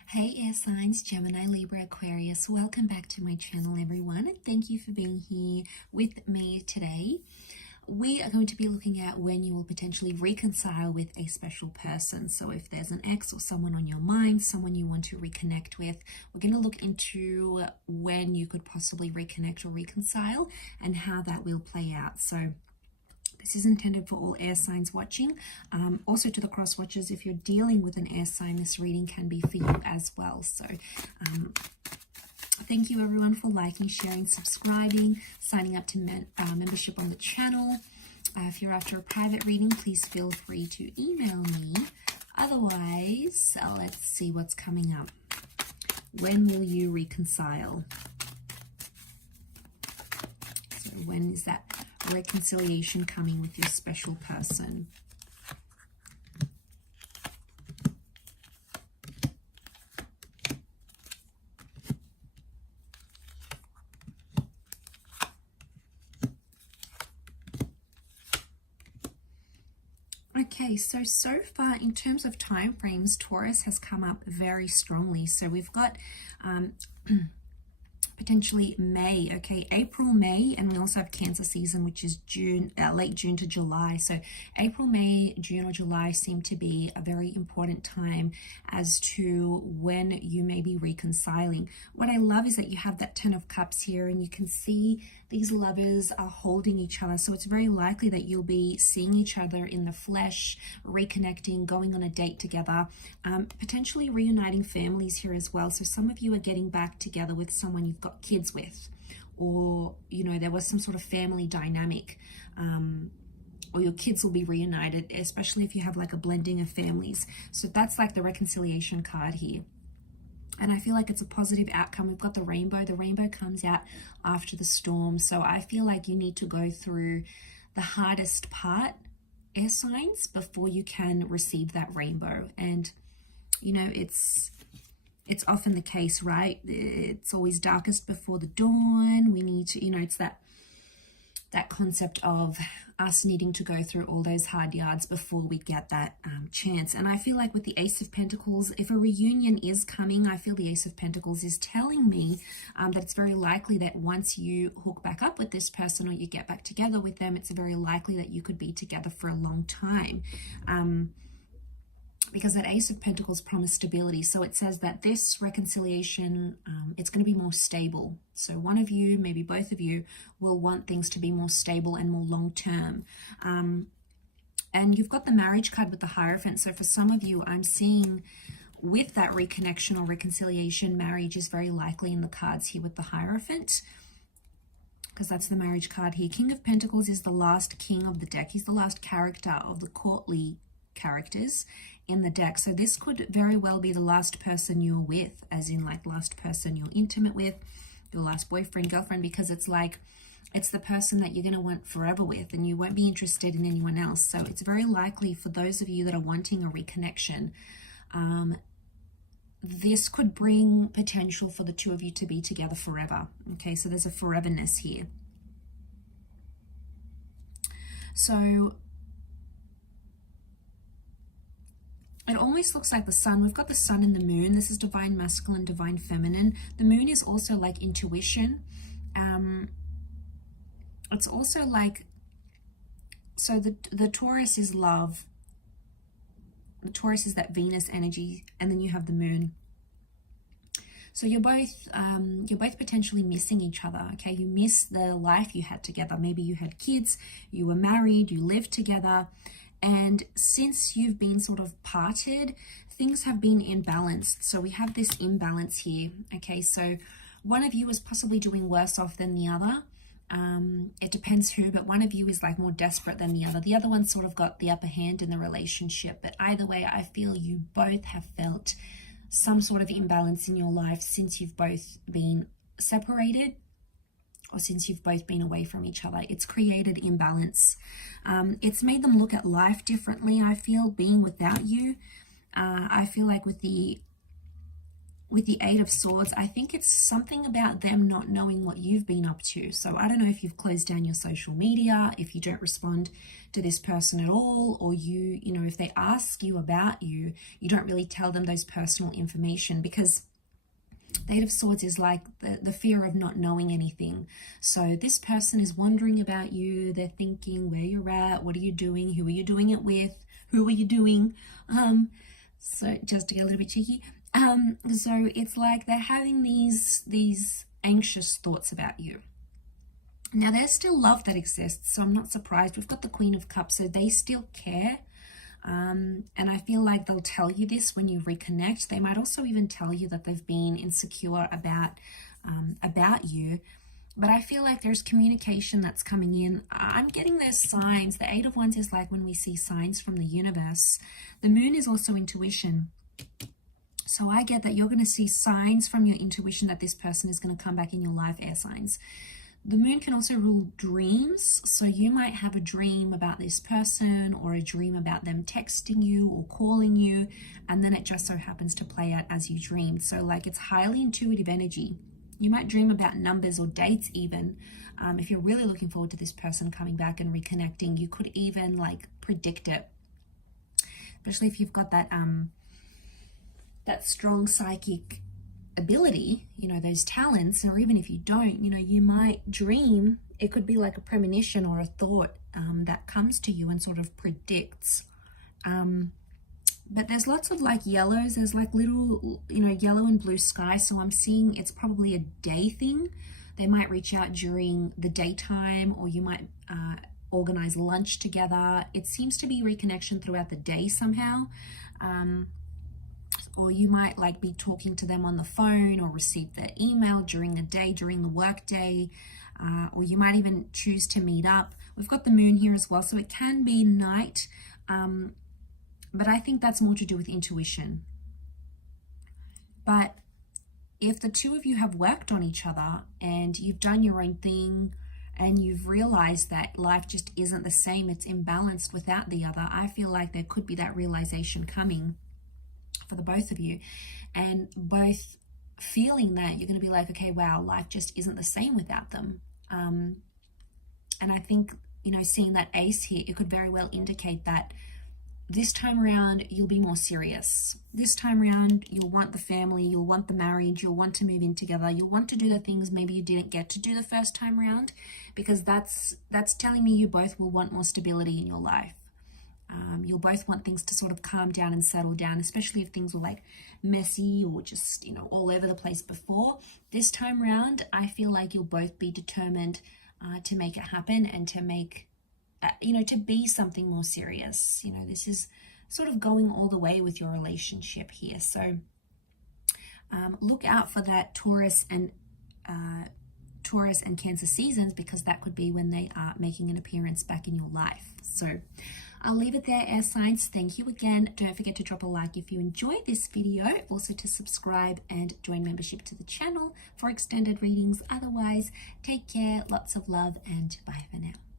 Hey air signs, Gemini, Libra, Aquarius, welcome back to my channel everyone, and thank you for being here with me today. We are going to be looking at when you will potentially reconcile with a special person. So if there's an ex or someone on your mind, someone you want to reconnect with, we're going to look into when you could possibly reconnect or reconcile and how that will play out. So this is intended for all air signs watching. Also to the cross watchers, if you're dealing with an air sign, this reading can be for you as well. So thank you everyone for liking, sharing, subscribing, signing up to membership on the channel. If you're after a private reading, please feel free to email me. Otherwise, let's see what's coming up. When will you reconcile? So when is that reconciliation coming with your special person? Okay, so far in terms of time frames, Taurus has come up very strongly. So we've got potentially May, okay, April, May, and we also have Cancer season, which is June, late June to July. So April, May, June or July seem to be a very important time as to when you may be reconciling. What I love is that you have that Ten of Cups here, and you can see these lovers are holding each other. So it's very likely that you'll be seeing each other in the flesh, reconnecting, going on a date together, potentially reuniting families here as well. So some of you are getting back together with someone you've got kids with, or you know, there was some sort of family dynamic, or your kids will be reunited, especially if you have like a blending of families. So that's like the reconciliation card here. And I feel like it's a positive outcome. We've got the rainbow. The rainbow comes out after the storm. So I feel like you need to go through the hardest part, air signs, before you can receive that rainbow. And, you know, it's often the case, right? It's always darkest before the dawn. We need to, you know, it's that concept of us needing to go through all those hard yards before we get that chance. And I feel like with the Ace of Pentacles, if a reunion is coming, I feel the Ace of Pentacles is telling me that it's very likely that once you hook back up with this person or you get back together with them, it's very likely that you could be together for a long time. Because that Ace of Pentacles promised stability. So it says that this reconciliation, it's going to be more stable. So one of you, maybe both of you, will want things to be more stable and more long-term. And you've got the marriage card with the Hierophant. So for some of you, I'm seeing with that reconnection or reconciliation, marriage is very likely in the cards here with the Hierophant, because that's the marriage card here. King of Pentacles is the last king of the deck. He's the last character of the courtly characters in the deck. So this could very well be the last person you're with, as in like last person you're intimate with, your last boyfriend, girlfriend, because it's like it's the person that you're going to want forever with, and you won't be interested in anyone else. So it's very likely for those of you that are wanting a reconnection, this could bring potential for the two of you to be together forever. Okay, so there's a foreverness here. So it almost looks like the sun. We've got the sun and the moon. This is divine masculine, divine feminine. The moon is also like intuition. It's also like, so the Taurus is love. The Taurus is that Venus energy, and then you have the moon. So you're both potentially missing each other. Okay, you miss the life you had together. Maybe you had kids, you were married, you lived together. And since you've been sort of parted, things have been imbalanced. So we have this imbalance here. Okay, so one of you is possibly doing worse off than the other. It depends who, but one of you is like more desperate than the other. The other one sort of got the upper hand in the relationship. But either way, I feel you both have felt some sort of imbalance in your life since you've both been separated, or since you've both been away from each other. It's created imbalance. It's made them look at life differently, I feel, being without you. I feel like with the with the Eight of Swords, I think it's something about them not knowing what you've been up to. So I don't know if you've closed down your social media, if you don't respond to this person at all, or you know, if they ask you about you, you don't really tell them those personal information, because the Eight of Swords is like the fear of not knowing anything. So this person is wondering about you. They're thinking where you're at, what are you doing, who are you doing it with, who are you doing? So just to get a little bit cheeky. So it's like they're having these anxious thoughts about you. Now there's still love that exists, so I'm not surprised. We've got the Queen of Cups, so they still care. And I feel like they'll tell you this when you reconnect. They might also even tell you that they've been insecure about you. But I feel like there's communication that's coming in. I'm getting those signs. The Eight of Wands is like when we see signs from the universe. The Moon is also intuition. So I get that you're going to see signs from your intuition that this person is going to come back in your life, air signs. The Moon can also rule dreams. So you might have a dream about this person, or a dream about them texting you or calling you, and then it just so happens to play out as you dreamed. So like it's highly intuitive energy. You might dream about numbers or dates even. If you're really looking forward to this person coming back and reconnecting, you could even like predict it. Especially if you've got that strong psychic ability, you know, those talents, or even if you don't, you know, you might dream. It could be like a premonition or a thought that comes to you and sort of predicts. But there's lots of like yellows. There's like little, you know, yellow and blue sky. So I'm seeing it's probably a day thing. They might reach out during the daytime, or you might organize lunch together. It seems to be reconnection throughout the day somehow. Or you might like be talking to them on the phone, or receive their email during the day, during the work day, or you might even choose to meet up. We've got the Moon here as well, so it can be night, but I think that's more to do with intuition. But if the two of you have worked on each other and you've done your own thing, and you've realized that life just isn't the same, it's imbalanced without the other, I feel like there could be that realization coming for the both of you, and both feeling that you're going to be like, okay, wow, life just isn't the same without them. And I think, you know, seeing that ace here, it could very well indicate that this time around you'll be more serious. This time around you'll want the family, you'll want the marriage, you'll want to move in together, you'll want to do the things maybe you didn't get to do the first time around, because that's telling me you both will want more stability in your life. You'll both want things to sort of calm down and settle down, especially if things were like messy or just, you know, all over the place before. This time around, I feel like you'll both be determined to make it happen, and to make, you know, to be something more serious. You know, this is sort of going all the way with your relationship here. So look out for that Taurus and Cancer seasons, because that could be when they are making an appearance back in your life. So I'll leave it there, air signs. Thank you again. Don't forget to drop a like if you enjoyed this video. Also to subscribe and join membership to the channel for extended readings. Otherwise, take care, lots of love, and bye for now.